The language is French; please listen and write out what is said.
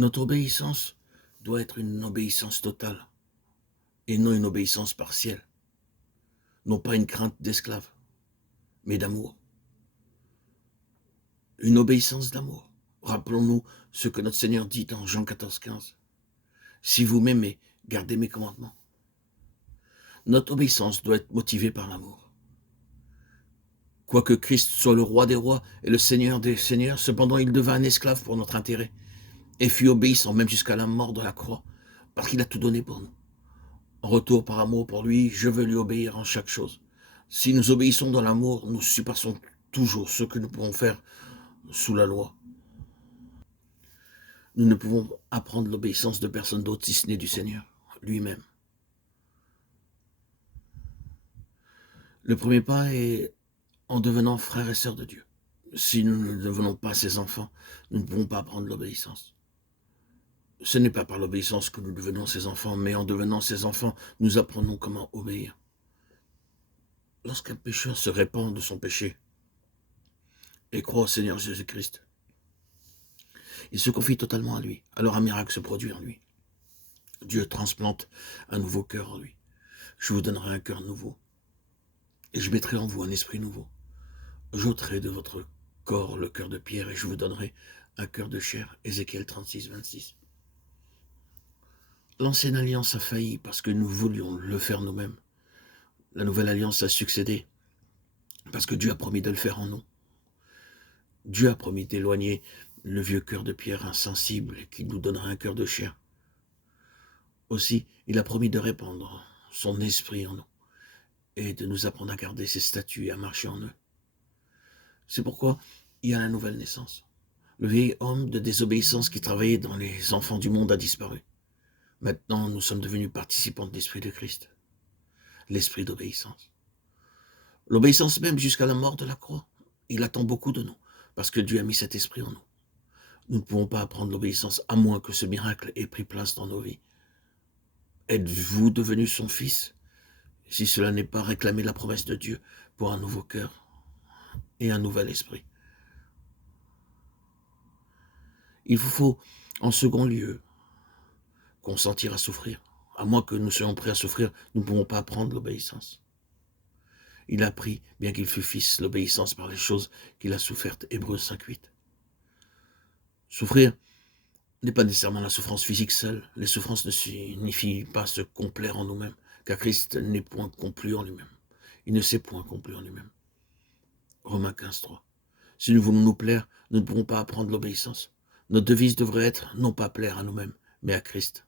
Notre obéissance doit être une obéissance totale et non une obéissance partielle. Non pas une crainte d'esclave, mais d'amour. Une obéissance d'amour. Rappelons-nous ce que notre Seigneur dit dans Jean 14,15. Si vous m'aimez, gardez mes commandements. Notre obéissance doit être motivée par l'amour. Quoique Christ soit le roi des rois et le Seigneur des seigneurs, cependant il devint un esclave pour notre intérêt et fut obéissant même jusqu'à la mort de la croix, parce qu'il a tout donné pour nous. En retour par amour pour lui, je veux lui obéir en chaque chose. Si nous obéissons dans l'amour, nous surpassons toujours ce que nous pouvons faire sous la loi. Nous ne pouvons apprendre l'obéissance de personne d'autre si ce n'est du Seigneur lui-même. Le premier pas est en devenant frères et sœurs de Dieu. Si nous ne devenons pas ses enfants, nous ne pouvons pas apprendre l'obéissance. Ce n'est pas par l'obéissance que nous devenons ses enfants, mais en devenant ses enfants, nous apprenons comment obéir. Lorsqu'un pécheur se répand de son péché et croit au Seigneur Jésus-Christ, il se confie totalement à lui. Alors un miracle se produit en lui. Dieu transplante un nouveau cœur en lui. Je vous donnerai un cœur nouveau. Et je mettrai en vous un esprit nouveau. J'ôterai de votre corps le cœur de pierre et je vous donnerai un cœur de chair. Ézéchiel 36, 26. L'ancienne alliance a failli parce que nous voulions le faire nous-mêmes. La nouvelle alliance a succédé parce que Dieu a promis de le faire en nous. Dieu a promis d'éloigner le vieux cœur de pierre insensible et qu'il nous donnera un cœur de chair. Aussi, il a promis de répandre son esprit en nous et de nous apprendre à garder ses statuts et à marcher en eux. C'est pourquoi il y a la nouvelle naissance. Le vieil homme de désobéissance qui travaillait dans les enfants du monde a disparu. Maintenant, nous sommes devenus participants de l'esprit de Christ, l'esprit d'obéissance. L'obéissance même jusqu'à la mort de la croix. Il attend beaucoup de nous, parce que Dieu a mis cet esprit en nous. Nous ne pouvons pas apprendre l'obéissance à moins que ce miracle ait pris place dans nos vies. Êtes-vous devenu son fils, si cela n'est pas réclamer la promesse de Dieu pour un nouveau cœur et un nouvel esprit? Il vous faut, en second lieu, consentir à souffrir. À moins que nous soyons prêts à souffrir, nous ne pouvons pas apprendre l'obéissance. Il a appris, bien qu'il fût fils, l'obéissance par les choses qu'il a souffertes. Hébreux 5,8. Souffrir n'est pas nécessairement la souffrance physique seule. Les souffrances ne signifient pas se complaire en nous-mêmes, car Christ n'est point complu en lui-même. Il ne s'est point complu en lui-même. Romains 15,3. Si nous voulons nous plaire, nous ne pourrons pas apprendre l'obéissance. Notre devise devrait être non pas plaire à nous-mêmes, mais à Christ.